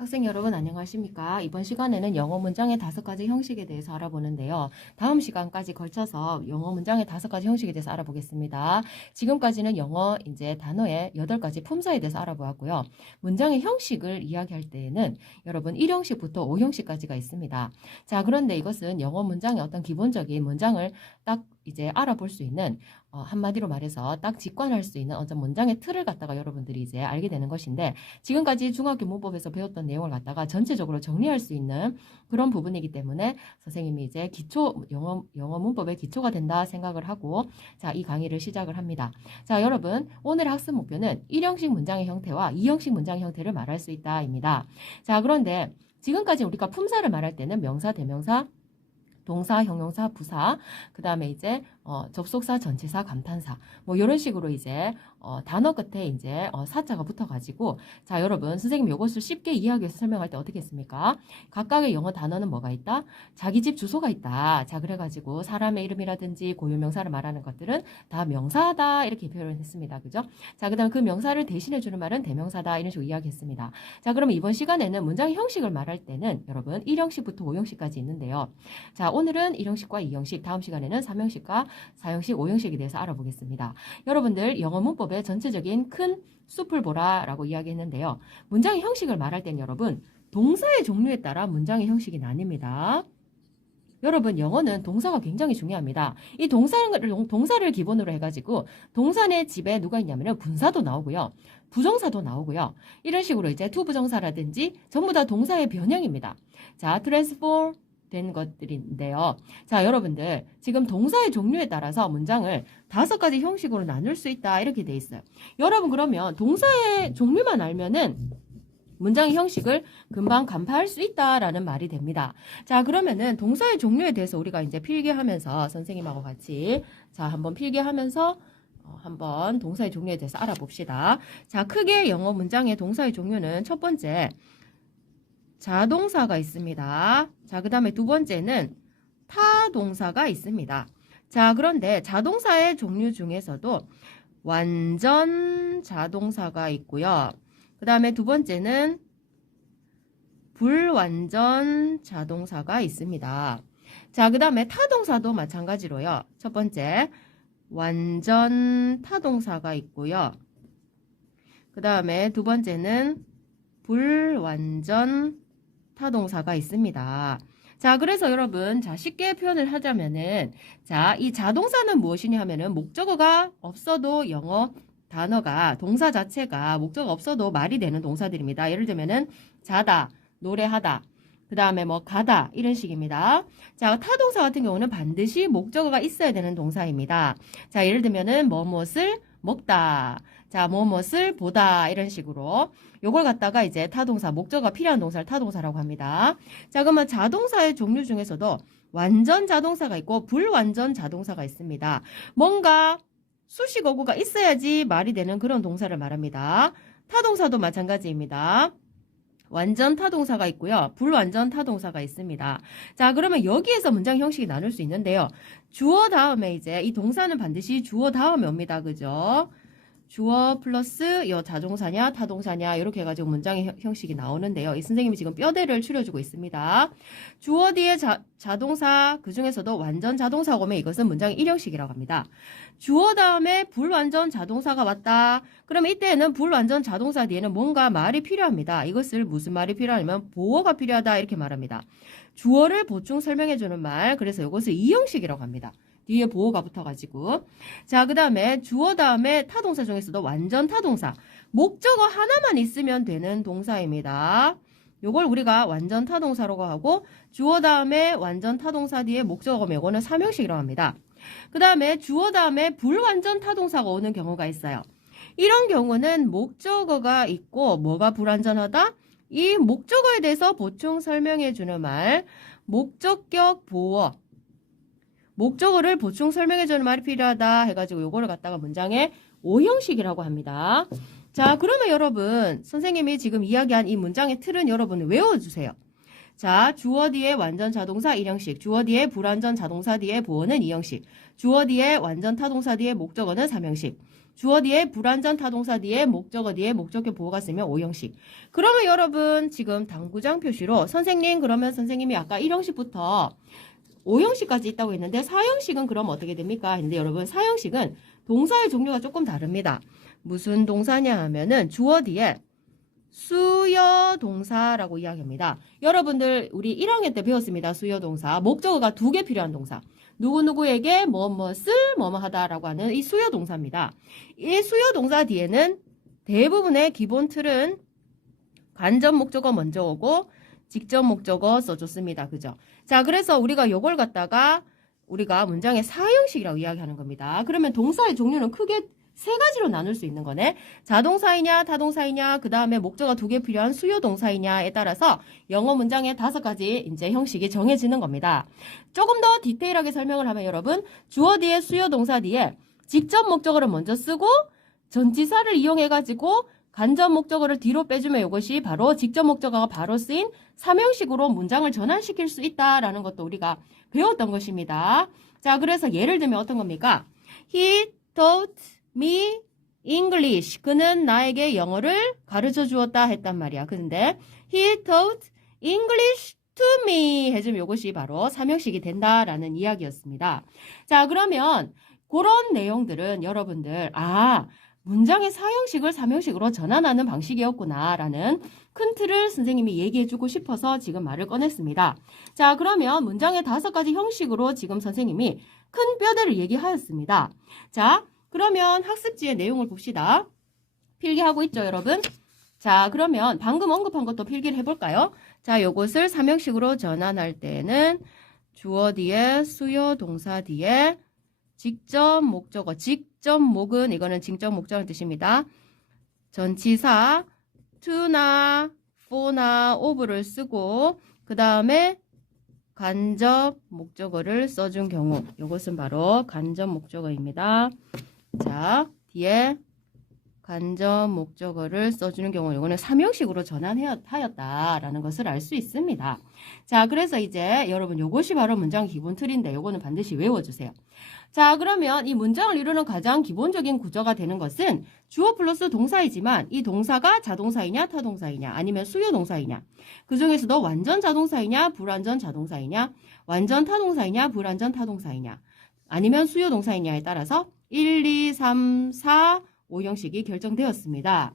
학생 여러분 안녕하십니까? 이번 시간에는 영어 문장의 5가지 형식에 대해서 알아보는데요. 다음 시간까지 걸쳐서 영어 문장의 5가지 형식에 대해서 알아보겠습니다. 지금까지는 영어 이제 단어의 8가지 품사에 대해서 알아보았고요. 문장의 형식을 이야기할 때에는 여러분 1형식부터 5형식까지가 있습니다. 자, 그런데 이것은 영어 문장의 어떤 기본적인 문장을 딱 이제 알아볼 수 있는 한마디로 말해서 딱 직관할 수 있는 어떤 문장의 틀을 갖다가 여러분들이 이제 알게 되는 것인데, 지금까지 중학교 문법에서 배웠던 내용을 갖다가 전체적으로 정리할 수 있는 그런 부분이기 때문에 선생님이 이제 기초 영어 문법의 기초가 된다 생각을 하고 자, 이 강의를 시작을 합니다. 자, 여러분 오늘의 학습 목표는 1형식 문장의 형태와 2형식 문장의 형태를 말할 수 있다입니다. 자, 그런데 지금까지 우리가 품사를 말할 때는 명사, 대명사, 동사, 형용사, 부사, 그 다음에 이제 접속사, 전치사, 감탄사 뭐 이런 식으로 이제 단어 끝에 이제 사자가 붙어가지고, 자 여러분 선생님 이것을 쉽게 이해하기 위해서 설명할 때 어떻게 했습니까? 각각의 영어 단어는 뭐가 있다? 자기 집 주소가 있다. 자, 그래가지고 사람의 이름이라든지 고유명사를 말하는 것들은 다 명사다 이렇게 표현했습니다. 그죠? 자, 그 다음에 그 명사를 대신해주는 말은 대명사다 이런 식으로 이야기했습니다. 자, 그러면 이번 시간에는 문장 형식을 말할 때는 여러분 1형식부터 5형식까지 있는데요. 자, 오늘은 1형식과 2형식, 다음 시간에는 3형식과 4형식, 5형식에 대해서 알아보겠습니다. 여러분들 영어 문법의 전체적인 큰 숲을 보라라고 이야기했는데요. 문장의 형식을 말할 땐 여러분 동사의 종류에 따라 문장의 형식이 나뉩니다. 여러분 영어는 동사가 굉장히 중요합니다. 이 동사를 기본으로 해가지고 동사의 집에 누가 있냐면은 분사도 나오고요. 부정사도 나오고요. 이런 식으로 이제 투부정사라든지 전부 다 동사의 변형입니다. 자, transform 된 것들인데요. 자, 여러분들 지금 동사의 종류에 따라서 문장을 5가지 형식으로 나눌 수 있다 이렇게 돼 있어요. 여러분 그러면 동사의 종류만 알면은 문장의 형식을 금방 간파할 수 있다라는 말이 됩니다. 자, 그러면은 동사의 종류에 대해서 우리가 이제 필기하면서 선생님하고 같이 자 한번 필기하면서 한번 동사의 종류에 대해서 알아봅시다. 자, 크게 영어 문장의 동사의 종류는 첫 번째 자동사가 있습니다. 자, 그 다음에 두 번째는 타동사가 있습니다. 자, 그런데 자동사의 종류 중에서도 완전 자동사가 있고요. 그 다음에 두 번째는 불완전 자동사가 있습니다. 자, 그 다음에 타동사도 마찬가지로요. 첫 번째 완전 타동사가 있고요. 그 다음에 두 번째는 불완전 타동사가 있습니다. 자, 그래서 여러분, 자, 쉽게 표현을 하자면은, 자, 이 자동사는 무엇이냐 하면은, 목적어가 없어도 영어 단어가, 동사 자체가 목적어 없어도 말이 되는 동사들입니다. 예를 들면은, 자다, 노래하다, 그 다음에 뭐, 가다, 이런 식입니다. 자, 타동사 같은 경우는 반드시 목적어가 있어야 되는 동사입니다. 자, 예를 들면은, 뭐뭇을 먹다. 자, 뭐뭇을 보다 이런 식으로 요걸 갖다가 이제 타동사, 목적어가 필요한 동사를 타동사라고 합니다. 자, 그러면 자동사의 종류 중에서도 완전 자동사가 있고 불완전 자동사가 있습니다. 뭔가 수식어구가 있어야지 말이 되는 그런 동사를 말합니다. 타동사도 마찬가지입니다. 완전 타동사가 있고요. 불완전 타동사가 있습니다. 자, 그러면 여기에서 문장 형식이 나눌 수 있는데요. 주어 다음에 이제 이 동사는 반드시 주어 다음에 옵니다. 그죠? 주어 플러스 여 자동사냐 타동사냐 이렇게 해가지고 문장의 형식이 나오는데요. 이 선생님이 지금 뼈대를 추려주고 있습니다. 주어 뒤에 자동사 그 중에서도 완전 자동사가 오면 이것은 문장의 1형식이라고 합니다. 주어 다음에 불완전 자동사가 왔다. 그러면 이때는 불완전 자동사 뒤에는 뭔가 말이 필요합니다. 이것을 무슨 말이 필요하냐면 보어가 필요하다 이렇게 말합니다. 주어를 보충 설명해주는 말, 그래서 이것을 2형식이라고 합니다. 뒤에 보어가 붙어가지고. 자, 그 다음에 주어 다음에 타동사 중에서도 완전 타동사. 목적어 하나만 있으면 되는 동사입니다. 요걸 우리가 완전 타동사라고 하고, 주어 다음에 완전 타동사 뒤에 목적어가 오면 이거는 3형식이라고 합니다. 그 다음에 주어 다음에 불완전 타동사가 오는 경우가 있어요. 이런 경우는 목적어가 있고 뭐가 불완전하다? 이 목적어에 대해서 보충 설명해주는 말, 목적격 보어. 목적어를 보충 설명해주는 말이 필요하다 해가지고 요거를 갖다가 문장의 5형식이라고 합니다. 자, 그러면 여러분 선생님이 지금 이야기한 이 문장의 틀은 여러분 외워주세요. 자, 주어 뒤에 완전 자동사 1형식, 주어 뒤에 불완전 자동사 뒤에 보어는 2형식, 주어 뒤에 완전 타동사 뒤에 목적어는 3형식, 주어 뒤에 불완전 타동사 뒤에 목적어 뒤에 목적격 보호가 쓰면 5형식. 그러면 여러분 지금 당구장 표시로 선생님 그러면 선생님이 아까 1형식부터 5형식까지 있다고 했는데 4형식은 그럼 어떻게 됩니까? 했는데 여러분 4형식은 동사의 종류가 조금 다릅니다. 무슨 동사냐 하면은 주어 뒤에 수여 동사라고 이야기합니다. 여러분들 우리 1학년 때 배웠습니다. 수여 동사. 목적어가 2개 필요한 동사. 누구누구에게 뭐뭐을 뭐뭐 하다라고 하는 이 수여 동사입니다. 이 수여 동사 뒤에는 대부분의 기본 틀은 간접 목적어 먼저 오고 직접 목적어 써줬습니다. 그죠? 자, 그래서 우리가 요걸 갖다가 우리가 문장의 4형식이라고 이야기하는 겁니다. 그러면 동사의 종류는 크게 3가지로 나눌 수 있는 거네. 자동사이냐, 타동사이냐, 그 다음에 목적어 2개 필요한 수요 동사이냐에 따라서 영어 문장의 5가지 이제 형식이 정해지는 겁니다. 조금 더 디테일하게 설명을 하면 여러분, 주어 뒤에 수요 동사 뒤에 직접 목적어를 먼저 쓰고 전치사를 이용해가지고 간접 목적어를 뒤로 빼주면 이것이 바로 직접 목적어가 바로 쓰인 3형식으로 문장을 전환시킬 수 있다라는 것도 우리가 배웠던 것입니다. 자, 그래서 예를 들면 어떤 겁니까? He taught me English. 그는 나에게 영어를 가르쳐 주었다 했단 말이야. 근데 he taught English to me 해주면 이것이 바로 3형식이 된다라는 이야기였습니다. 자, 그러면 그런 내용들은 여러분들 문장의 4형식을 3형식으로 전환하는 방식이었구나라는 큰 틀을 선생님이 얘기해주고 싶어서 지금 말을 꺼냈습니다. 자, 그러면 문장의 5가지 형식으로 지금 선생님이 큰 뼈대를 얘기하였습니다. 자, 그러면 학습지의 내용을 봅시다. 필기하고 있죠, 여러분? 자, 그러면 방금 언급한 것도 필기를 해볼까요? 자, 요것을 3형식으로 전환할 때는 주어 뒤에 수요 동사 뒤에 직접 목적어, 직접 목은 이거는 직접 목적어라는 뜻입니다. 전치사 to나 for나 of를 쓰고 그 다음에 간접 목적어를 써준 경우 이것은 바로 간접 목적어입니다. 자, 뒤에 간접 목적어를 써주는 경우 이거는 3형식으로 전환하였다라는 것을 알 수 있습니다. 자, 그래서 이제 여러분 이것이 바로 문장 기본 틀인데 이거는 반드시 외워주세요. 자, 그러면 이 문장을 이루는 가장 기본적인 구조가 되는 것은 주어 플러스 동사이지만 이 동사가 자동사이냐 타동사이냐 아니면 수요 동사이냐 그 중에서도 완전 자동사이냐 불완전 자동사이냐 완전 타동사이냐 불완전 타동사이냐 아니면 수요 동사이냐에 따라서 1, 2, 3, 4, 5형식이 결정되었습니다.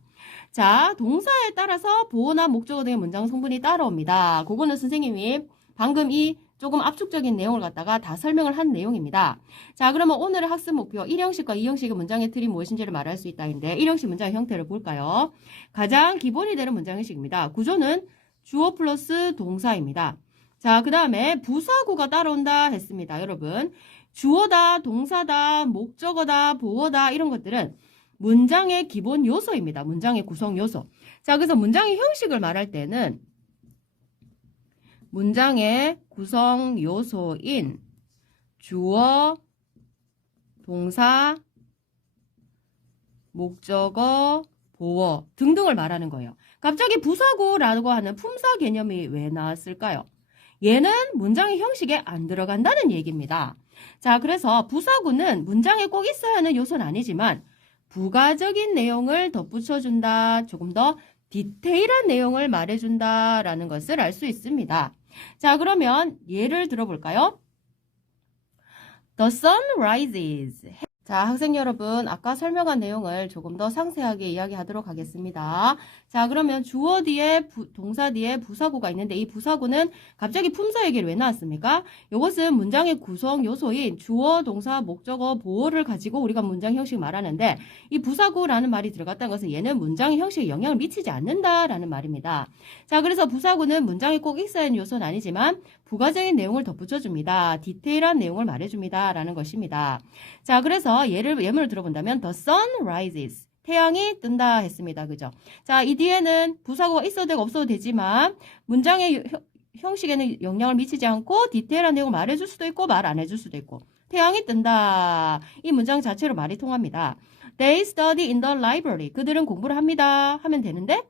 자, 동사에 따라서 보어나 목적어 등의 문장 성분이 따라옵니다. 그거는 선생님이 방금 이 조금 압축적인 내용을 갖다가 다 설명을 한 내용입니다. 자, 그러면 오늘의 학습 목표 1형식과 2형식의 문장의 틀이 무엇인지를 말할 수 있다인데 1형식 문장의 형태를 볼까요? 가장 기본이 되는 문장 형식입니다. 구조는 주어 플러스 동사입니다. 자, 그 다음에 부사구가 따라온다 했습니다. 여러분, 주어다, 동사다, 목적어다, 보어다 이런 것들은 문장의 기본 요소입니다. 문장의 구성 요소. 자, 그래서 문장의 형식을 말할 때는 문장의 구성 요소인 주어, 동사, 목적어, 보어 등등을 말하는 거예요. 갑자기 부사구라고 하는 품사 개념이 왜 나왔을까요? 얘는 문장의 형식에 안 들어간다는 얘기입니다. 자, 그래서 부사구는 문장에 꼭 있어야 하는 요소는 아니지만 부가적인 내용을 덧붙여준다, 조금 더 디테일한 내용을 말해준다라는 것을 알 수 있습니다. 자, 그러면 예를 들어볼까요? The sun rises. 자, 학생 여러분, 아까 설명한 내용을 조금 더 상세하게 이야기하도록 하겠습니다. 자, 그러면 주어 뒤에 동사 뒤에 부사구가 있는데 이 부사구는 갑자기 품사 얘기를 왜 나왔습니까? 이것은 문장의 구성 요소인 주어, 동사, 목적어, 보어를 가지고 우리가 문장 형식 말하는데 이 부사구라는 말이 들어갔다는 것은 얘는 문장의 형식에 영향을 미치지 않는다라는 말입니다. 자, 그래서 부사구는 문장에 꼭 있어야 하는 요소는 아니지만 부가적인 내용을 덧붙여줍니다. 디테일한 내용을 말해줍니다. 라는 것입니다. 자, 그래서 예문을 들어본다면 The sun rises. 태양이 뜬다 했습니다. 그죠? 자, 이 뒤에는 부사구가 있어도 되고 없어도 되지만 문장의 형식에는 영향을 미치지 않고 디테일한 내용을 말해줄 수도 있고 말 안 해줄 수도 있고 태양이 뜬다. 이 문장 자체로 말이 통합니다. They study in the library. 그들은 공부를 합니다. 하면 되는데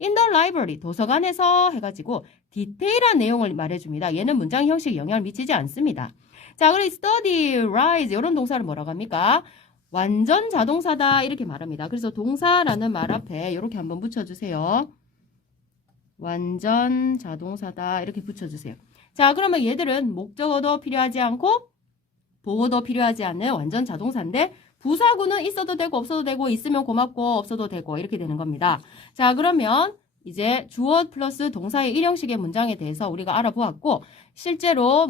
in the library. 도서관에서 해가지고 디테일한 내용을 말해줍니다. 얘는 문장 형식에 영향을 미치지 않습니다. 자, 그리고 study, rise 이런 동사를 뭐라고 합니까? 완전 자동사다 이렇게 말합니다. 그래서 동사라는 말 앞에 이렇게 한번 붙여주세요. 완전 자동사다 이렇게 붙여주세요. 자, 그러면 얘들은 목적어도 필요하지 않고 보어도 필요하지 않는 완전 자동사인데 부사구는 있어도 되고 없어도 되고 있으면 고맙고 없어도 되고 이렇게 되는 겁니다. 자, 그러면 이제 주어 플러스 동사의 일형식의 문장에 대해서 우리가 알아보았고 실제로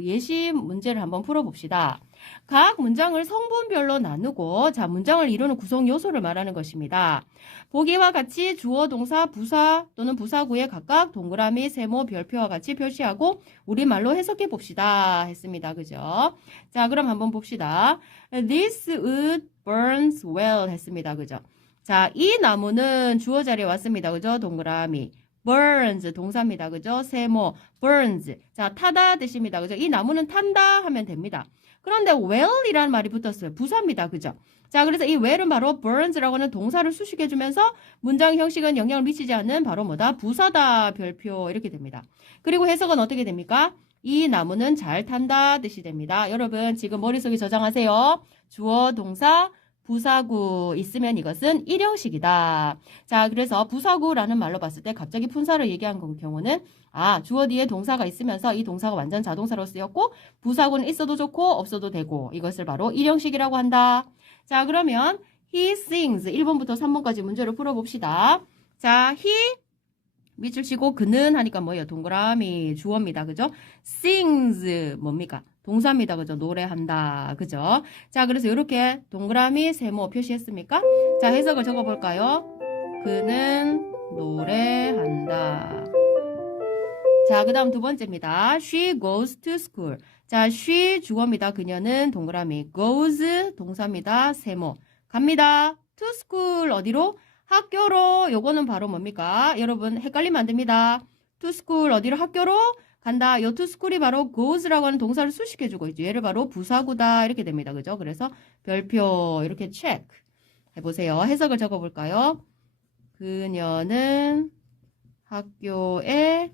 예시 문제를 한번 풀어봅시다. 각 문장을 성분별로 나누고 자 문장을 이루는 구성 요소를 말하는 것입니다. 보기와 같이 주어, 동사, 부사 또는 부사구에 각각 동그라미, 세모, 별표와 같이 표시하고 우리말로 해석해 봅시다 했습니다. 그죠? 자 그럼 한번 봅시다. This wood burns well 했습니다. 그죠? 자, 이 나무는 주어 자리에 왔습니다. 그죠? 동그라미. burns 동사입니다. 그죠? 세모 burns. 자, 타다 뜻입니다. 그죠? 이 나무는 탄다 하면 됩니다. 그런데 well이라는 말이 붙었어요. 부사입니다. 그죠? 자, 그래서 이 well은 바로 burns라고 하는 동사를 수식해주면서 문장 형식은 영향을 미치지 않는 바로 뭐다? 부사다. 별표 이렇게 됩니다. 그리고 해석은 어떻게 됩니까? 이 나무는 잘 탄다 뜻이 됩니다. 여러분 지금 머릿속에 저장하세요. 주어, 동사, 부사구 있으면 이것은 일형식이다. 자, 그래서 부사구라는 말로 봤을 때 갑자기 분사를 얘기한 경우는 주어 뒤에 동사가 있으면서 이 동사가 완전 자동사로 쓰였고 부사구는 있어도 좋고 없어도 되고 이것을 바로 일형식이라고 한다. 자, 그러면 he sings 1번부터 3번까지 문제를 풀어봅시다. 자, he 밑줄 치고 그는 하니까 뭐예요? 동그라미 주어입니다. 그죠? sings 뭡니까? 동사입니다. 그죠? 노래한다. 그죠? 자, 그래서 이렇게 동그라미 세모 표시했습니까? 자, 해석을 적어볼까요? 그는 노래한다. 자, 그 다음 두 번째입니다. She goes to school. 자, she 주어입니다. 그녀는 동그라미 goes 동사입니다. 세모 갑니다. to school 어디로? 학교로. 요거는 바로 뭡니까? 여러분 헷갈리면 안 됩니다. to school 어디로? 학교로 간다. 요 to school이 바로 goes라고 하는 동사를 수식해주고 있죠. 얘를 바로 부사구다 이렇게 됩니다. 그죠? 그래서 별표 이렇게 체크 해보세요. 해석을 적어볼까요? 그녀는 학교에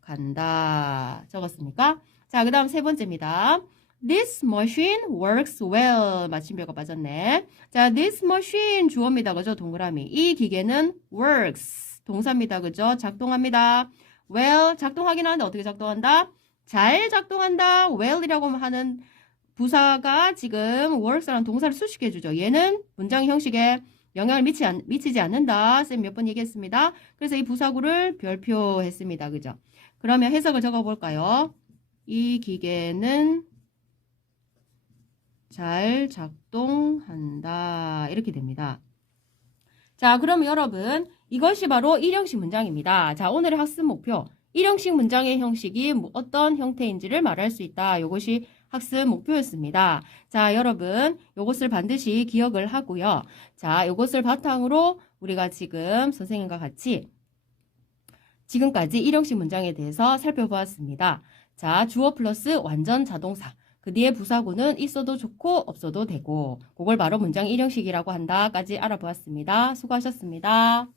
간다. 적었습니까? 자, 그 다음 세 번째입니다. This machine works well. 마침표가 빠졌네. 자, this machine 주어입니다. 그죠? 동그라미. 이 기계는 works. 동사입니다. 그죠? 작동합니다. well. 작동하긴 하는데 어떻게 작동한다? 잘 작동한다. well이라고 하는 부사가 지금 works라는 동사를 수식해주죠. 얘는 문장 형식에 영향을 미치지 않는다. 쌤 몇 번 얘기했습니다. 그래서 이 부사구를 별표했습니다. 그죠? 그러면 해석을 적어볼까요? 이 기계는 잘 작동한다. 이렇게 됩니다. 자, 그럼 여러분 이것이 바로 일형식 문장입니다. 자, 오늘의 학습 목표. 일형식 문장의 형식이 어떤 형태인지를 말할 수 있다. 이것이 학습 목표였습니다. 자, 여러분 이것을 반드시 기억을 하고요. 자, 이것을 바탕으로 우리가 지금 선생님과 같이 지금까지 일형식 문장에 대해서 살펴보았습니다. 자, 주어 플러스 완전 자동사. 그 뒤에 부사구는 있어도 좋고 없어도 되고 그걸 바로 문장 일형식이라고 한다까지 알아보았습니다. 수고하셨습니다.